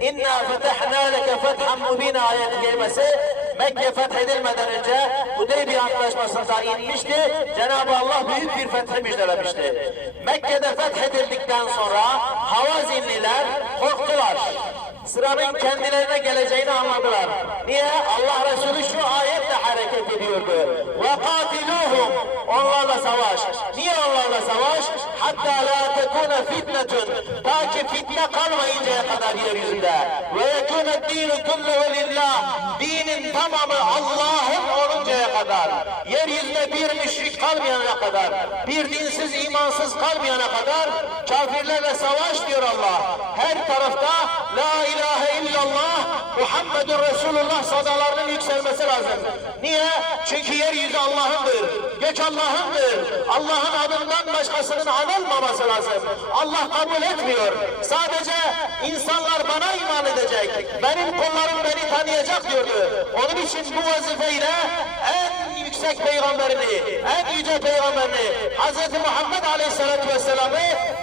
İnna fetahna leke fethan mubina ayet kelimesi Mekke fethedilmeden önce Hudeybiye Antlaşması'nda inmişti. Cenab-ı Allah büyük bir fethi müjdelemişti. Mekke'de fethedildikten sonra Havazinliler korktular. Sıranın kendilerine geleceğini anladılar. Niye? Allah Resulü şu ayetle hareket ediyordu. Ve katiluhum. Onlarla savaş. Niye onlarla savaş? Hatta la tekune fitnetun. Ta ki fitne kalmayıncaya kadar yeryüzünde. Ve yekune dinu kulluhu lillah. Dinin tamamı Allah'ın oluncaya kadar. Yeryüzünde bir müşrik kalmayana kadar. Bir dinsiz, imansız kalmayana kadar. Kafirlerle savaş diyor Allah. Her tarafta La ilahe illallah Muhammedun Resulullah sadalarının yükselmesi lazım. Niye? Çünkü yeryüzü Allah'ındır. Göç Allah'ındır. Allah'ın adından başkasının anılmaması lazım. Allah kabul etmiyor. Sadece insanlar bana iman edecek. Benim kullarım beni tanıyacak diyordu. Onun için bu vazifeyle en yüksek peygamberini, en yüce peygamberini Hz. Muhammed Aleyhisselatü Vesselam'ı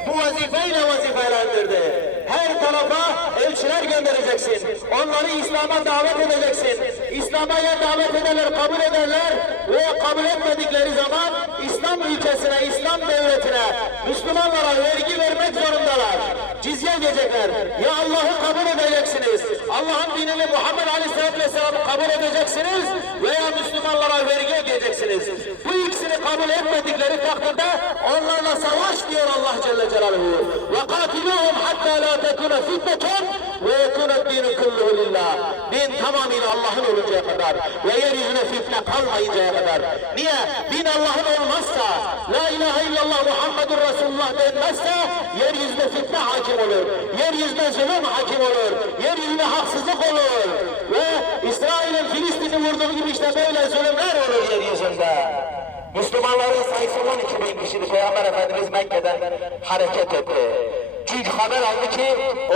bu vazifeyle vazifelendirdi. Her tarafa elçiler göndereceksin. Onları İslam'a davet edeceksin. İslam'a ya davet ederler, kabul ederler veya kabul etmedikleri zaman İslam ülkesine, İslam devletine, Müslümanlara vergi vermek zorundalar. Cizye ödeyecekler. Ya Allah'ı kabul edeceksiniz. Allah'ın dinini Muhammed Aleyhisselatü Vesselam'ı kabul edeceksiniz veya Müslümanlara vergi ödeyeceksiniz. Bu ikisini kabul etmedikleri takdirde onlarla savaş diyor Allah Celle Celaluhu. Ve katiluhum hatta la tekune fitnetun ve yekune dinu kulluhu lillah. Din tamamıyla Allah'ın oluncaya kadar ve yeryüzüne fitne kalmayıncaya kadar. Niye? Din Allah'ın olmazsa, la ilahe illallah Muhammedur Resulullah denmezse yeryüzünde fitne hakim olur. Yeryüzünde zulüm hakim olur. Yeryüzünde haksızlık olur. Ve İsrail'in Filistin'i vurduğu gibi işte böyle zulümler olur yeryüzünde. Müslümanların sayısı 12 bin kişiydi. Peygamber Efendimiz Mekke'den hareket etti. Çünkü haber aldı ki o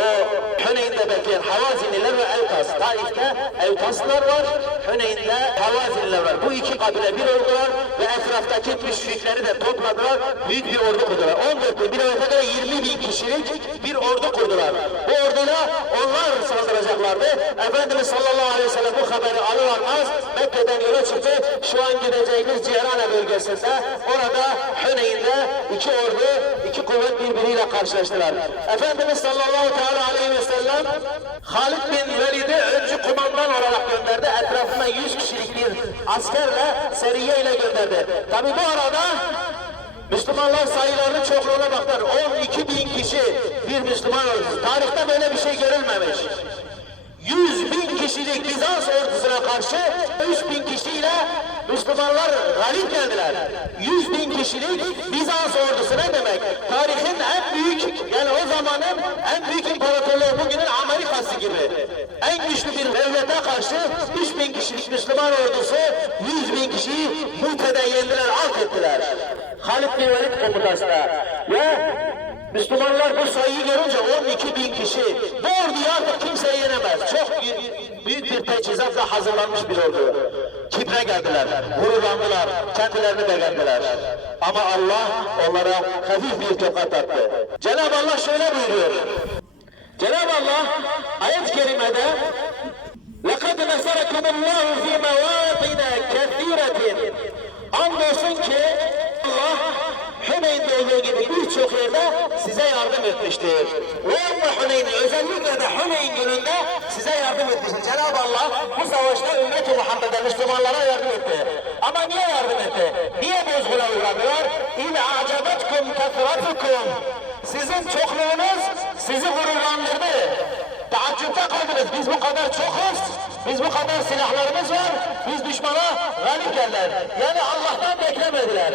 Hüneyn'de bekleyen Havaziniler ve Evtas. Taif'te Evtaslılar var, Hüneyn'de Havaziniler var. Bu iki kabile bir oldular ve etraftaki müşrikleri de topladılar. Büyük bir ordu kurdular. 14 bin, bir göre 20 bin kişilik bir ordu kurdular. Bu orduyla onlar saldıracaklardı. Efendimiz sallallahu aleyhi ve sellem bu haberi alır almaz Mekke'den yola çıktı. Şu an gideceğimiz Cihrane bölgesinde orada Hüneyn'de iki ordu, iki kuvvet birbiriyle karşılaştılar. Efendimiz sallallahu teala aleyhi ve sellem Halid bin Velid'i öncü kumandan olarak gönderdi. Etrafına 100 kişilik bir askerle, seriye ile gönderdi. Tabi bu arada Müslümanlar sayılarının çokluğuna baktılar. 12 bin kişi bir Müslüman ordusu. Tarihte böyle bir şey görülmemiş. Müslümanlar galip geldiler. 100 bin kişilik Bizans ordusu ne demek? Tarihin en büyük, yani o zamanın en büyük imparatorluğu bugünün Amerikası gibi. En güçlü bir devlete karşı 3 bin kişilik Müslüman ordusu 100 bin kişiyi Mute'de yendiler, alt ettiler. Halid bin Velid komutasında. Ve Müslümanlar bu sayıyı görünce 12 bin kişi bu orduyu artık kimse yenemez. Çok bir teçhizatla hazırlanmış bir ordu. Kibre geldiler, gururlandılar, kendilerini beğendiler. Ama Allah onlara hafif bir tokat attı. Cenab-ı Allah şöyle buyuruyor. Cenab-ı Allah ayet-i kerimede لَقَدْ نَسَرَكُمُ اللّٰهُ فِي مَوَاطِنَ كَثِيرَةٍ Andolsun ki birçok yerde size yardım etmiştir. Ve Hüneyn'i özellikle de Hüneyn gününde size yardım etmiştir. Cenab-ı Allah bu savaşta ümmet-i Muhammed'e Müslümanlara yardım etti. Ama niye yardım etti? Niye bozguna uğradılar? İn acabetkum kefratukum. Sizin çokluğunuz sizi gururlandırdı. Taaccüpte kaldınız. Biz bu kadar çokuz. Biz bu kadar silahlarımız var. Biz düşmana galip geldiler. Yani Allah'tan beklemediler.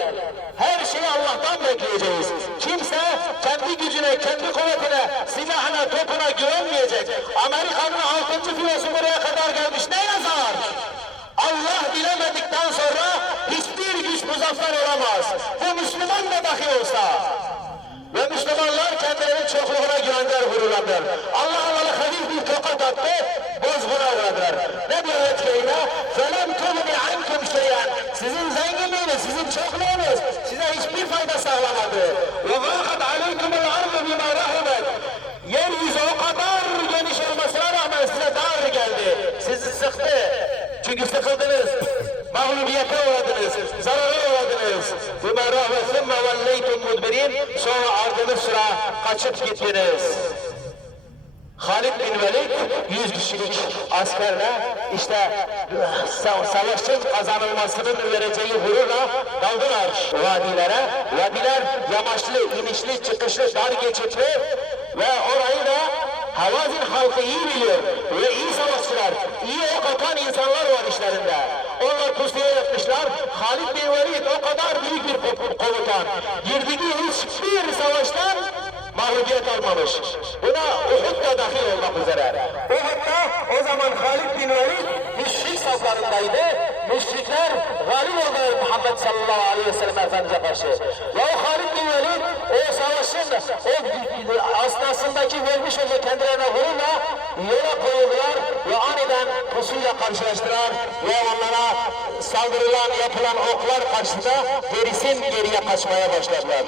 Her şeyi Allah'tan bekleyeceğiz. Kimse kendi gücüne, kendi kuvvetine, silahına, topuna güvenmeyecek. Amerika'nın altıncı filosu buraya kadar gelmiş. Ne yazar? Allah dilemedikten sonra hiçbir güç muzaffer olamaz. Bu Müslüman da dahi olsa ve Müslümanlar kendilerinin çokluğuna gönder vurulanlar. Allah Allah'a hafif bir tokat attı, bozguna uğradılar. Ne diyor yetkiliyle? فَلَمْ تُغْنِ عَنْكُمْ شَيْئًا Sizin zenginliğiniz, sizin çokluğunuz size hiçbir fayda sağlamadı. وَغَاقَدْ عَلَيْكُمُ الْعَرْضُ بِمَا رَحِمَتْ Yeryüzü o kadar geniş olmasına rağmen size dar geldi. Sizi sıktı. Çünkü sıkıldınız. Mağlubiyete uğradınız. Zarara uğradınız. Bima rahve sümme velleytum mudbirin. Sonra ardını sıra kaçıp gittiniz. Halid bin Velid 100 kişilik askerle işte sa- savaşın kazanılmasının vereceği gururla daldılar vadilere. Vadiler yamaçlı, inişli, çıkışlı, dar geçitli ve orayı da Havazin halkı iyi biliyor ve iyi savaşçılar, iyi ok atan insanlar Halid bin Velid o kadar büyük bir ko- komutan. Girdiği hiçbir savaştan mağlubiyet almamış. Buna Uhud da dahil olmak üzere. Uhud'da o zaman Halid bin Velid müşrik saflarındaydı. Müşrikler galip oldu Muhammed sallallahu aleyhi ve sellem Efendimiz'e karşı. O Halid bin Velid o savaşın o asnasındaki vermiş olduğu kendilerine gururla yola koyuldular ve aniden pusuyla karşılaştılar ve onlara saldırılan yapılan oklar karşısında gerisin geriye kaçmaya başladılar.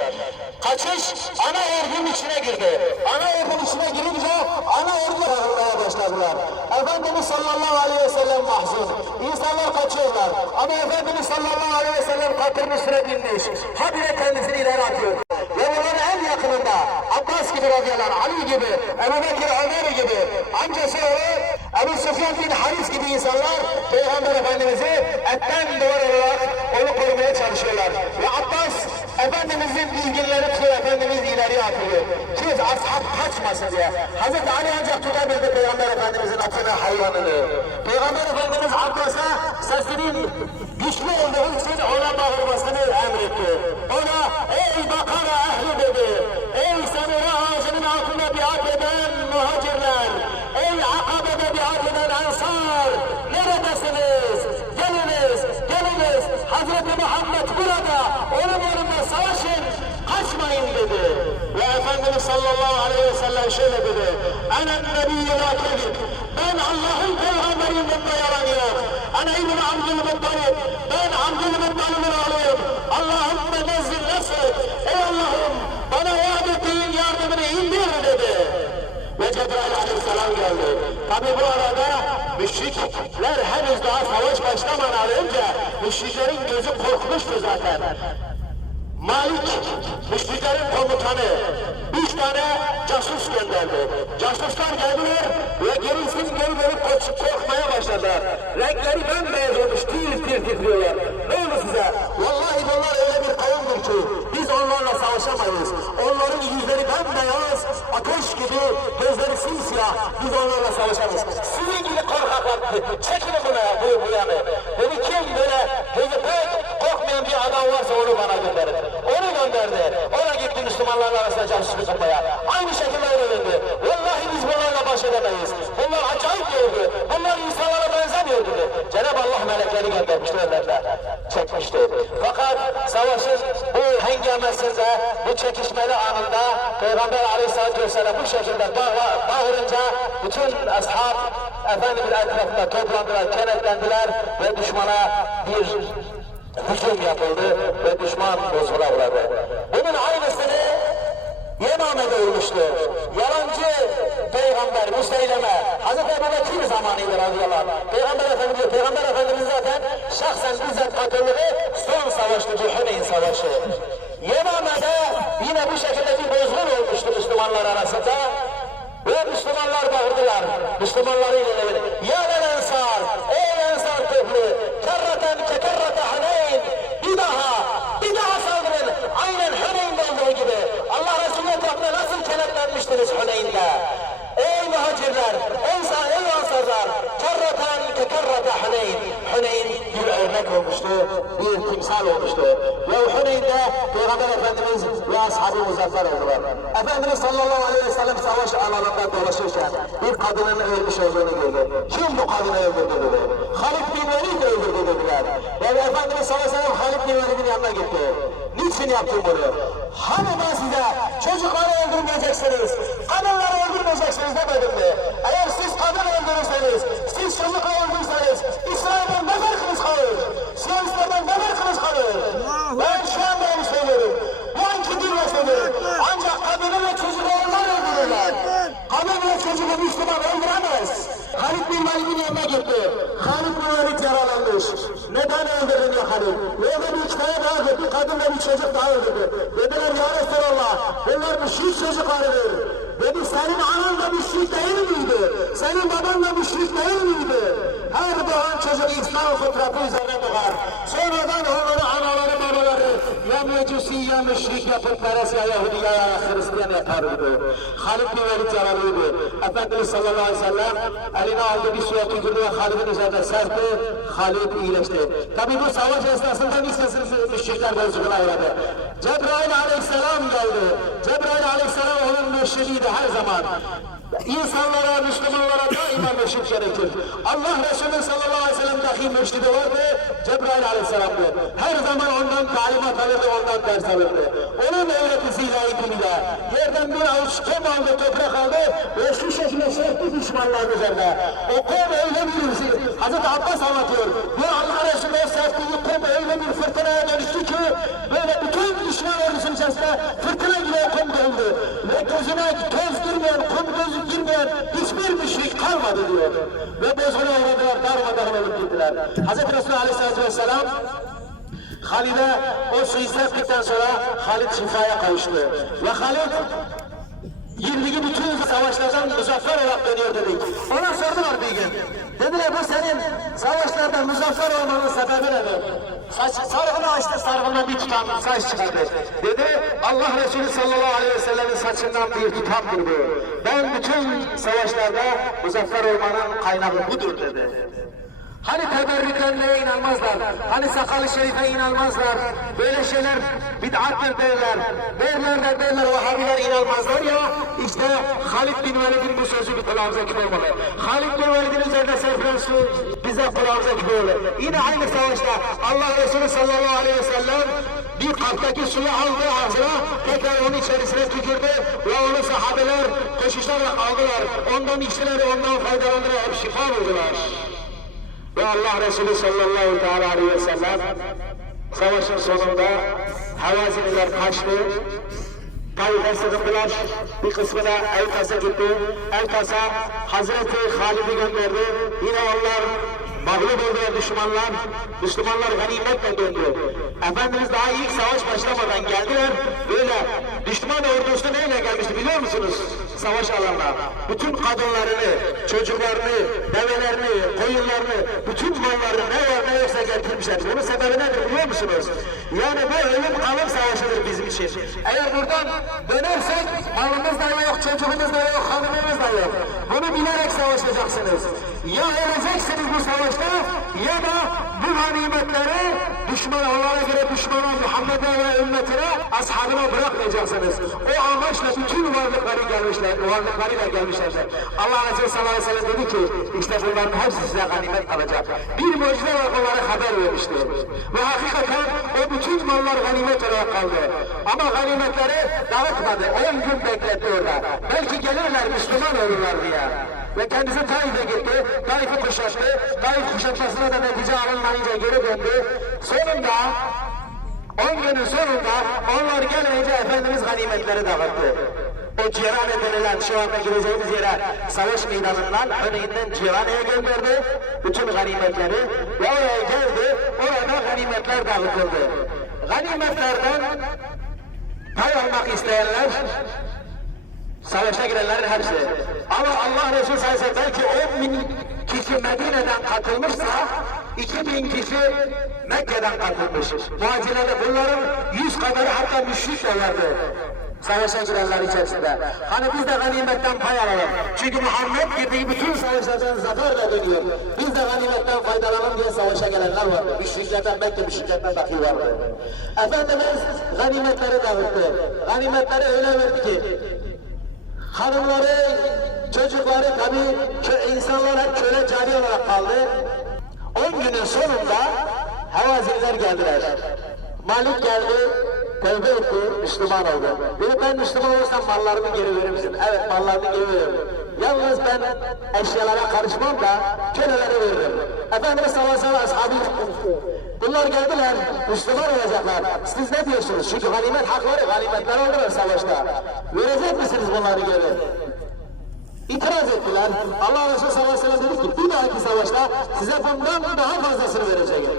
Kaçış ana ordunun içine girdi. Ana ordunun içine girince ana ordu dağılmaya başladılar. Efendimiz sallallahu aleyhi ve sellem mahzun. İnsanlar kaçıyorlar. Ama Efendimiz sallallahu aleyhi ve sellem katırın üstüne binmiş. Habire kendisini ileri atıyor. Ve bunların en yakınında Abbas gibi radıyallahu Ali gibi, Ebu Bekir Ömer gibi, amcası Ebu Süfyan bin Haris gibi insanlar Peygamber Efendimiz'i etten duvar olarak onu korumaya çalışıyorlar. Ve Abbas Efendimizin bilgileri tutuyor, Efendimiz ileriye atıyor. Ki ashab kaçmasın diye. Hazreti Ali ancak tutabildi Peygamber Efendimizin atını, hayvanını. Peygamber Efendimiz Abbas'a sesinin güçlü olduğu için ona bağırmasını emretti. Ona Efendimiz sallallahu aleyhi ve sellem şöyle dedi. Enen nebiyyü la kezib. Ben Allah'ın peygamberiyim bunda yalan yok. Ana İbn Abdülmuttalib. Ben Abdülmuttalib'in oğluyum. Allahümme nezzil nesret. Ey Allah'ım bana vaat ettiğin yardımını indir dedi. Ve Cebrail aleyhisselam geldi. Tabi bu arada müşrikler henüz daha savaş başlamadan önce müşriklerin gözü korkmuştu zaten. Malik, müşriklerin komutanı, üç tane casus gönderdi. Casuslar geldiler ve gerisin geri dönüp kork- korkmaya başladılar. Renkleri bembeyaz olmuş, tir tir titriyorlar. Ne oldu size? Vallahi bunlar öyle bir kavimdir ki biz onlarla savaşamayız. Onların yüzleri bembeyaz, ateş gibi, gözleri simsiyah. Biz onlarla savaşamayız. Sizin gibi korkaklar, çekilin buna, bu, bu yanı. Dedi kim böyle gözü pek korkmayan bir adam varsa onu bana gönderin. Onu gönderdi. Ona gitti Müslümanlarla arasında casusluk yapmaya. Aynı şekilde öyle döndü. Vallahi biz bunlarla baş edemeyiz. Bunlar acayip gördü. Bunlar insanlara benzemiyor dedi. Cenab-ı Allah göndermişti önlerine. Çekmişti. Fakat savaşın bu hengamesinde, bu çekişmeli anında Peygamber Aleyhisselatü Vesselam bu şekilde bağ- bağırınca bütün ashab Efendimiz etrafında toplandılar, kenetlendiler ve düşmana bir hücum yapıldı ve düşman bozguna uğradı. Bunun Yemame'de olmuştu. Yalancı peygamber Müseyleme, Hazreti Ebu Bekir zamanıydı radıyallahu anh. Peygamber Efendimiz, Peygamber Efendimiz zaten şahsen bizzat katıldığı son savaştı bu Huneyn Savaşı. Yemame'de yine bu şekilde bir bozgun olmuştu Müslümanlar arasında. Ve Müslümanlar bağırdılar. Müslümanları ileri. Ya ben ensar, ey ensar topluluğu, kerreten kekerrete Huneyn. Bir daha, bir daha saldırın. Aynen Huneyn'de olduğu gibi. Allah Resulü etrafına nasıl kenetlenmiştiniz Huneyn'de? Ey muhacirler, ensar, ey ansarlar, kerreten kekerrete Huneyn. Huneyn örnek olmuştu, bir timsal olmuştu. Ve Huneyn'de Peygamber Efendimiz ve ashabı muzaffer oldular. Efendimiz sallallahu aleyhi ve sellem savaş alanında dolaşırken bir kadının ölmüş olduğunu gördü. Kim bu kadını öldürdü dedi. Halid bin Velid öldürdü dediler. Yani Efendimiz sallallahu aleyhi ve sellem Halid bin Velid'in yanına gitti. Niçin yaptın bunu? Hani ben size çocukları öldürmeyeceksiniz, kadınları öldürmeyeceksiniz demedim mi? Eğer siz kadın öldürürseniz, siz çocuk öldürürseniz, İsrail'den ne farkınız kalır? Siyonistlerden ne farkınız kalır? Ben şu anda onu söylüyorum. Bu anki dille söylüyorum. Ancak kadını ve çocuğu onlar öldürürler. Kadın ve çocuğu çocuğu Müslüman öldüremez. Halid bin Velid'in yanına gitti. Halid bin Velid yaralanmış. Neden öldürdün ya Halid? Öyle bir iki tane daha öldürdü. Kadın ve bir çocuk daha öldürdü. Dediler ya Resulallah bunlar müşrik çocuklarıdır. Dedi senin anan da müşrik değil miydi? Senin baban da müşrik değil miydi? Her doğan çocuk İslam fıtratı üzerine doğar. Sonradan anaları babaları ya mecusi ya müşrik ya putperest ya Yahudi ya Hristiyan yapardı. Halid bin Velid yaralıydı. Efendimiz sallallahu aleyhi ve sellem eline aldı bir suya tükürdü ve Halid'in üzerine serpti. Halid iyileşti. Tabi bu savaş esnasında bir sesini müşrikler bozukuna uğradı. Cebrail aleyhisselam geldi. Cebrail aleyhisselam onun mürşidiydi her zaman. İnsanlara, Müslümanlara daima mürşid gerekir. Allah Resulü sallallahu aleyhi ve sellem dahi mürşidi vardı, Cebrail aleyhisselamdı. Her zaman ondan talimat alırdı, ondan ders alırdı. Onun öğretisiyle ilgili yerden bir avuç kum aldı, toprak aldı ve şu şekilde serpti düşmanların üzerine. O kum öyle bir Hazreti Abbas anlatıyor. Bir Allah Resulü o serptiği kum öyle bir fırtınaya dönüştü ki böyle bütün düşman ordusunun içerisinde fırtına gibi kum döndü. Ve gözüne toz girmeyen, kum gözü girmeyen hiçbir müşrik kalmadı diyor. Ve bozguna uğradılar, darmadağın olup gittiler. Hazreti Resulü Aleyhisselatü Vesselam Halid'e o suyu serptikten sonra Halid şifaya kavuştu. Ve Halid girdiği bütün savaşlardan muzaffer olarak dönüyor dedik. Ona sordular bir gün. Dediler bu senin savaşlarda muzaffer olmanın sebebi nedir? Saç, sarığını açtı, sarığından bir tutam saç çıkardı. Dedi, Allah Resulü sallallahu aleyhi ve sellemin saçından bir tutamdır bu. Ben bütün savaşlarda muzaffer olmanın kaynağı budur dedi. Hani teberrüklerine inanmazlar, hani sakalı şerife inanmazlar, böyle şeyler bid'attır derler, derler de derler, Vahabiler inanmazlar ya, işte Halid bin Velid'in bu sözü bir kulağımıza gibi olmalı. Halid bin Velid'in üzerine serpilen su bize kulağımıza gibi olmalı. Yine aynı savaşta Allah Resulü sallallahu aleyhi ve sellem bir kaptaki suyu aldı ağzına, tekrar onun içerisine tükürdü ve onu sahabeler koşuşlarla aldılar. Ondan içtiler, ondan faydalandılar, hep şifa buldular. Ve Allah Resulü sallallahu aleyhi ve sellem savaşın sonunda Havaziniler kaçtı. Taif'e sığındılar. Bir kısmı da Eltas'a gitti. Eltas'a Hazreti Halid'i gönderdi. Yine onlar mağlup oldular düşmanlar. Müslümanlar ganimetle döndü. Efendimiz daha ilk savaş başlamadan geldiler. Böyle düşman ordusu neyle gelmişti biliyor musunuz? Savaş alanına. Bütün kadınlarını, çocuklarını, develerini, koyunlarını, bütün mallarını ne var ne yoksa getirmişler. Bunun sebebi nedir biliyor musunuz? Yani bu ölüm kalım savaşıdır bizim için. Eğer buradan dönersek malımız da yok, çocuğumuz da yok, hanımımız da yok. Bunu bilerek savaşacaksınız. Ya öleceksiniz bu savaşta ya da bu ganimetleri düşman Allah'a göre düşmana Muhammed'e ve ümmetine ashabına bırakmayacaksınız. O amaçla bütün varlıkları gelmişler, varlıklarıyla gelmişlerdir. Allah Resulü sallallahu aleyhi ve sellem dedi ki işte bunların hepsi size ganimet kalacak. Bir mucize var onlara haber vermişti. Ve hakikaten o bütün mallar ganimet olarak kaldı. Ama ganimetleri dağıtmadı. 10 gün bekletti orada. Belki gelirler Müslüman olurlar diye. Ve kendisi Taif'e gitti. Taif'i kuşattı. Taif kuşatmasına da netice alınmayınca geri döndü. Sonunda 10 günün sonunda onlar gelince Efendimiz ganimetleri dağıttı. O Cirane denilen şu anda gireceğimiz yere savaş meydanından Hüneyn'den Cirane'ye gönderdi bütün ganimetleri ve oraya geldi orada ganimetler dağıtıldı. Ganimetlerden pay almak isteyenler savaşa girenlerin hepsi. Ama Allah Resulü sallallahu aleyhi ve sellem belki 10 bin kişi Medine'den katılmışsa 2000 kişi Mekke'den katılmış. Muhacirlerde bunların 100 kadarı hatta müşrik de vardı. Savaşa girenler içerisinde. Hani biz de ganimetten pay alalım. Çünkü Muhammed girdiği bütün savaşlardan zaferle dönüyor. Biz de ganimetten faydalanalım diye savaşa gelenler vardı. Müşriklerden Mekke müşriklerden dahi vardı. Efendimiz ganimetleri dağıttı. Ganimetleri öyle verdi ki Hanımları, çocukları tabi kö insanlar hep köle cari olarak kaldı. 10 günün sonunda Havazirler geldiler. Malik geldi, tevbe etti, Müslüman oldu. Dedi ben Müslüman olursam mallarımı geri verir misin? Evet mallarımı geri veririm. Yalnız ben eşyalara karışmam da kölelere veririm. Efendimiz sallallahu aleyhi ve sellem. Bunlar geldiler, Müslüman olacaklar. Siz ne diyorsunuz? Çünkü ganimet hakları, ganimetler aldılar savaşta. Verecek misiniz bunları geri? İtiraz ettiler. Allah Resulü sallallahu aleyhi dedi ki bir dahaki savaşta size bundan daha fazlasını vereceğim.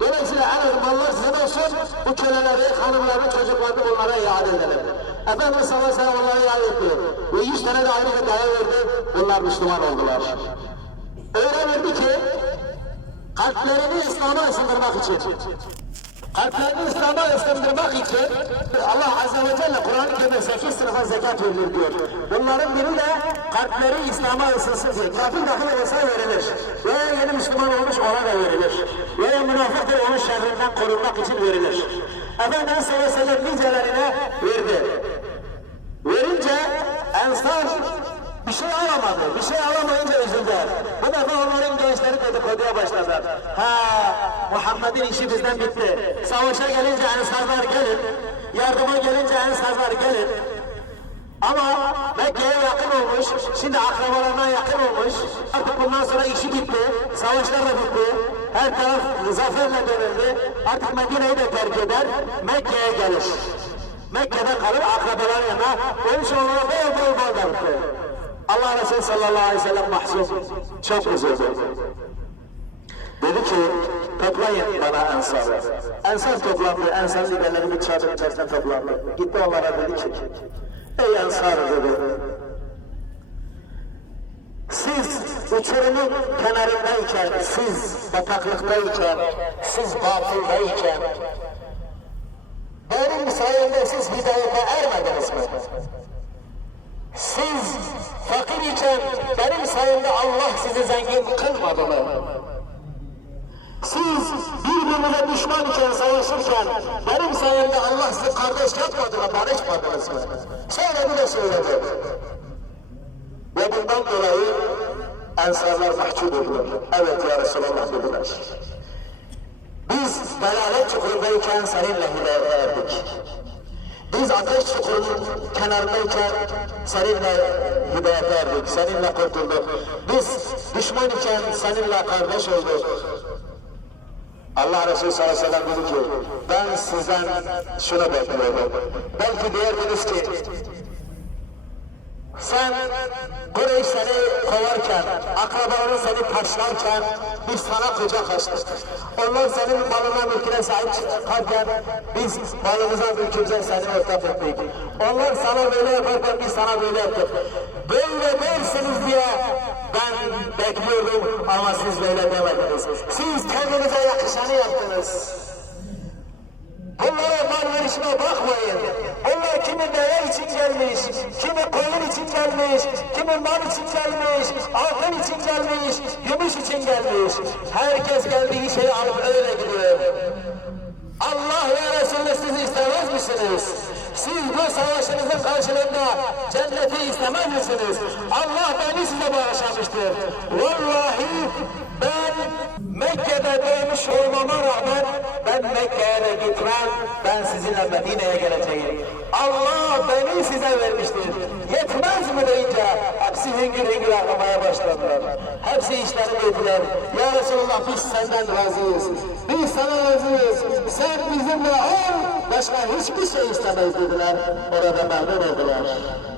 Dolayısıyla en az mallar size olsun, bu köleleri, hanımları, çocuklarını bunlara iade edelim. Efendimiz sallallahu aleyhi ve sellem onlara iade etti. Ve yüz tane de ayrı bir daya verdi, bunlar Müslüman oldular. Verdi ki, kalplerini İslam'a ısındırmak için, kalplerini İslam'a ısındırmak için Allah Azze ve Celle Kur'an-ı Kerim'de 8 sınıfa zekat verilir diyor. Bunların biri de kalpleri İslam'a ısınsın diye. Kafir dahi olsa verilir. Veya yeni Müslüman olmuş ona da verilir. Veya münafıktır onun şerrinden korunmak için verilir. Efendimiz sallallahu aleyhi ve sellem nicelerine verdi. Verince Ensar bir şey alamadı. Bir şey alamayınca üzüldü. Bu defa onların gençleri dedikoduya başladılar. Ha Muhammed'in işi bizden bitti. Savaşa gelince Ensarlar gelin. Yardıma gelince Ensarlar gelin. Ama Mekke'ye yakın olmuş, şimdi akrabalarına yakın olmuş. Artık bundan sonra işi bitti, savaşlar da bitti. Her taraf zaferle dönüldü. Artık Medine'yi de terk eder, Mekke'ye gelir. Mekke'de kalır akrabalar yanına. Onun için onlara bol bol bol. Allah Resulü sallallahu aleyhi ve sellem mahzun. Çok üzüldü. Dedi ki toplayın bana ensarı. Ensar toplandı. Ensar liderleri bir çadır içerisinde toplandı. Gitti onlara dedi ki ey ensar dedi. Siz uçurumun kenarındayken, siz bataklıktayken, siz batıldayken, benim sayemde siz hidayete ermediniz mi? Siz fakir iken benim sayemde Allah sizi zengin kılmadı mı? Siz birbirinize düşman iken savaşırken benim sayemde Allah sizi kardeş yapmadı mı, barışmadınız mı? Söyledi de söyledi. Ve bundan dolayı ensarlar mahcup oldular. Evet ya Resulallah dediler. Biz dalalet çukurundayken seninle hidayete erdik. Biz ateş çukurunun kenarındayken seninle hidayete erdik, seninle kurtulduk. Biz düşman iken seninle kardeş olduk. Allah Resulü sallallahu aleyhi ve sellem dedi ki, ben sizden şunu bekliyorum. Belki diyerdiniz ki, sen Kureyş seni kovarken, akrabaların seni taşlarken biz sana kucak açtık. Onlar senin malına mülküne sahip çıkarken biz malımıza mülkümüze seni ortak ettik. Onlar sana böyle yaparken biz sana böyle yaptık. Böyle dersiniz diye ben bekliyordum ama siz böyle demediniz. Siz kendinize yakışanı yaptınız. Bunlara mal verişine bakmayın. Onlar kimi deve için gelmiş, kimi koyun için gelmiş, kimi mal için gelmiş, altın için gelmiş, gümüş için gelmiş. Herkes geldiği şeyi alıp öyle gidiyor. Allah ve Resulü siz istemez misiniz? Siz bu savaşınızın karşılığında cenneti istemez misiniz? Allah beni size bağışlamıştır. Vallahi ben Mekke'de doğmuş olmama rağmen ben Mekke'ye gitmem, ben sizinle Medine'ye geleceğim. Allah beni size vermiştir. Yetmez mi deyince hepsi hüngür hüngür ağlamaya başladılar. Hepsi işlerini dediler. Ya Resulallah biz senden razıyız. Biz sana razıyız. Sen bizimle ol. Başka hiçbir şey istemeyiz dediler. Orada memnun oldular.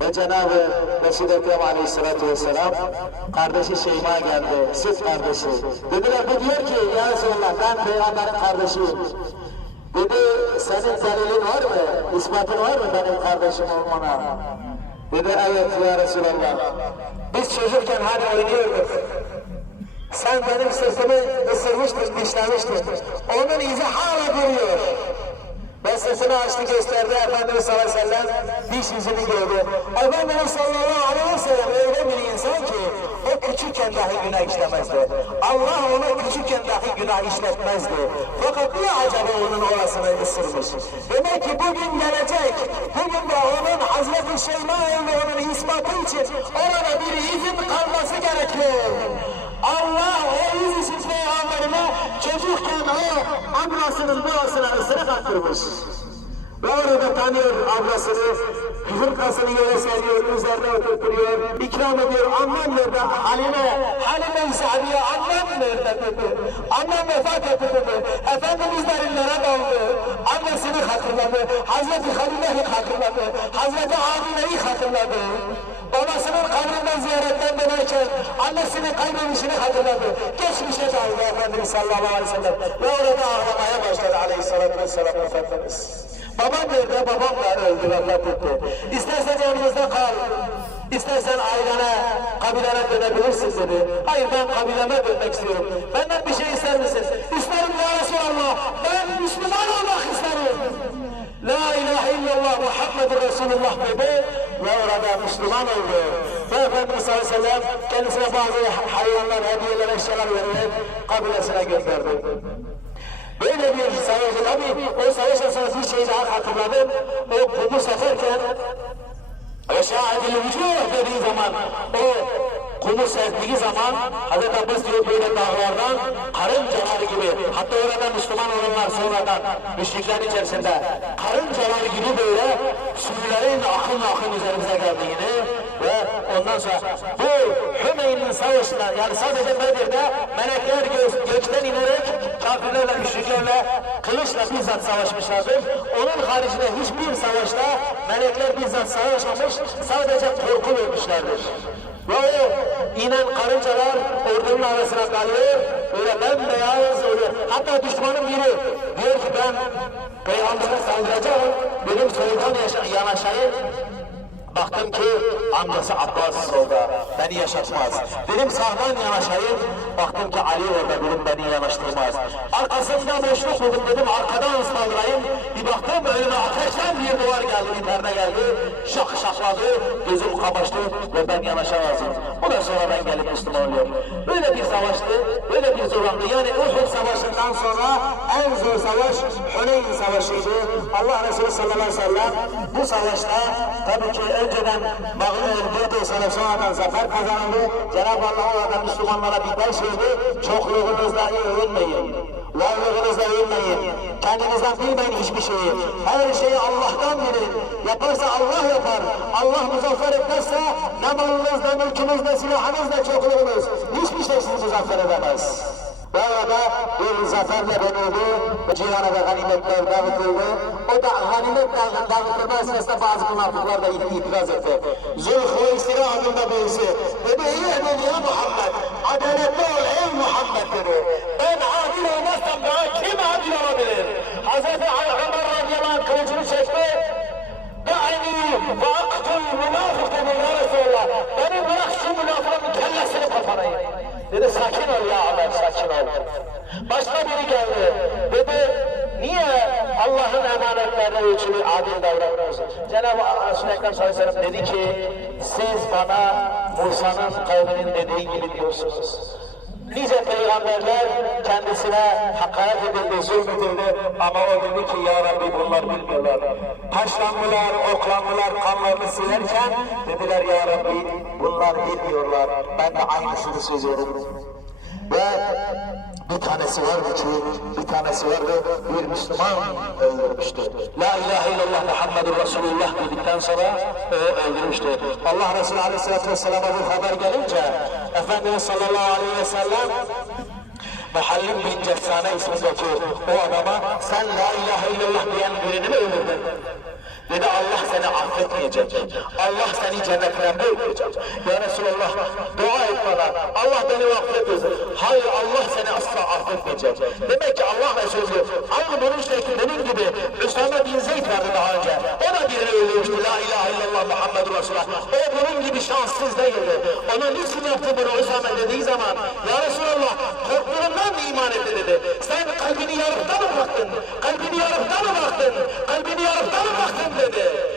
Ve Cenab-ı Resul-i Ekrem Aleyhisselatü Vesselam kardeşi Şeyma geldi, süt kardeşi. Dediler bu diyor ki ya Resulallah ben peygamberin kardeşiyim. Dedi senin delilin var mı? İspatın var mı benim kardeşim olmana? Dedi evet ya Resulallah. Biz çocukken hani oynuyorduk. Sen benim sırtımı ısırmıştın, dişlemiştin. Onun izi hala duruyor. Ve sesini açtı gösterdi Efendimiz sallallahu aleyhi ve diş yüzünü gördü. Efendimiz sallallahu aleyhi ve sellem öyle bir insan ki o küçükken dahi günah işlemezdi. Allah onu küçükken dahi günah işletmezdi. Fakat niye acaba onun orasını ısırmış? Demek ki bugün gelecek, bugün de onun Hazreti Şeyma onun ispatı için orada bir izin kalması gerekiyor. Allah o için peygamberine çocukken o ablasının boğazına ısırık attırmış. Ve orada tanıyor ablasını, hırkasını yere seriyor, üzerine oturtuyor, ikram ediyor, annem nerede? Halime, Halime sahibiye annem nerede dedi. Annem vefat etti dedi. Efendimiz derinlere daldı. Annesini hatırladı, Hazreti Halime'yi hatırladı, Hazreti Amine'yi hatırladı. Babasının kabrinden ziyaretten dönerken annesinin kayboluşunu hatırladı. Geçmişe dair Efendimiz sallallahu aleyhi ve sellem. Ve orada ağlamaya başladı aleyhissalatü vesselam Efendimiz. Babam nerede? Babam da öldü, vefat etti. İstersen yanımızda kal. İstersen ailene, kabilene dönebilirsin dedi. Hayır ben kabileme dönmek istiyorum. Benden bir şey ister misin? İsterim ya Resulallah. Ben Müslüman olmak isterim. La ilahe illallah Muhammedur Resulullah dedi ve orada Müslüman oldu. Ve Efendimiz sallallahu aleyhi ve sellem kendisine bazı hayvanlar, hediyeler, eşyalar vererek kabilesine gönderdi. Böyle bir savaş, tabi o savaş esnasında bir şey daha hatırladım. O kumu satarken Eşâdil vücuh dediği zaman o kumu serdiği zaman Hazreti Abbas diyor böyle dağlardan karıncalar gibi hatta orada Müslüman olanlar sonradan müşrikler içerisinde karıncalar gibi böyle sürülerin akın akın üzerimize geldiğini ve ondan sonra bu Hümeyn'in savaşında yani sadece Bedir'de melekler gö gökten inerek kafirlerle müşriklerle kılıçla bizzat savaşmışlardır. Onun haricinde hiçbir savaşta melekler bizzat savaşmamış sadece korku vermişlerdir. Ve o inen karıncalar ordunun arasına kalıyor, böyle bembeyaz oluyor. Hatta düşmanın biri diyor ki ben peygambere saldıracağım, benim soydan yanaşayım. Baktım ki amcası Abbas solda, beni yaşatmaz. Dedim sağdan yanaşayım, baktım ki Ali orada dedim beni yanaştırmaz. Arkasında boşluk buldum dedim arkadan ısmarlayayım. Bir baktım önüme ateşten bir duvar geldi, perde geldi. Şak şakladı, gözüm kamaştı ve ben yanaşamazdım. O da sonradan gelip Müslüman oluyor. Böyle bir savaştı, böyle bir zorlandı. Yani Uhud Savaşı'ndan sonra en zor savaş Huneyn Savaşı'ydı. Allah Resulü sallallahu aleyhi ve sellem bu savaşta tabii ki önceden mağlup olduğu o sene sonradan zafer kazanıldı. Cenab-ı Allah orada Müslümanlara bir ders verdi. Çokluğunuzla övünmeyin. Varlığınızla övünmeyin. Kendinizden bilmeyin hiçbir şeyi. Her şeyi Allah'tan bilin. Yaparsa Allah yapar. Allah muzaffer etmezse ne malınız, ne mülkünüz, ne çokluğunuz. Hiçbir şey sizi muzaffer edemez. Ve orada bir zaferle dönüldü, cihana ve ganimetler dağıtıldı. O da ganimet dağı- dağıtılma esnasında bazı münafıklar da itiraz etti. Zülhüveysire adında birisi. Dedi ey edin ya Muhammed, adaletli ol ey Muhammed dedi. Ben adil olmazsam daha kim adil olabilir? Hazreti Ömer radıyallahu anh kılıcını çekti. Ve aktul Dedi sakin ol ya Ömer sakin ol. Başka biri geldi. Dedi niye Allah'ın emanetlerine ölçülü adil davranıyorsun? Cenab-ı Resulü Ekrem sallallahu dedi ki siz bana Musa'nın kavminin dediği gibi diyorsunuz. Nice peygamberler kendisine hakaret edildi, zulmedildi ama o dedi ki ya Rabbi bunlar bilmiyorlar. Taşlandılar, oklandılar, kanlarını silerken dediler ya Rabbi bunlar bilmiyorlar. Ben de aynısını söylüyorum. Ve bir tanesi vardı ki, bir tanesi vardı, bir Müslüman öldürmüştü. La ilahe illallah Muhammedur Resulullah dedikten sonra o öldürmüştü. Allah Resulü Aleyhisselatü Vesselam'a bu haber gelince, Efendimiz sallallahu aleyhi ve sellem Muhallim bin Cefsane ismindeki o adama sen la ilahe illallah diyen birini mi öldürdün? Dedi Allah seni affetmeyecek. Allah seni cennetine bölmeyecek. Ya Resulallah dua et bana. Allah beni affet Hayır Allah seni asla affetmeyecek. Demek ki Allah Resulü aynı bunun şekli benim gibi Üsame bin Zeyd vardı daha önce. O da birini öldürmüştü. La ilahe illallah Muhammed Resulullah. O bunun gibi şanssız değildi. Ona niçin yaptı bunu Üsame dediği zaman Ya Resulallah korktuğundan mı iman etti dedi. Sen kalbini yarıktan mı baktın? Kalbini yarıktan mı baktın? Kalbini yarıktan mı baktın dedi. 何?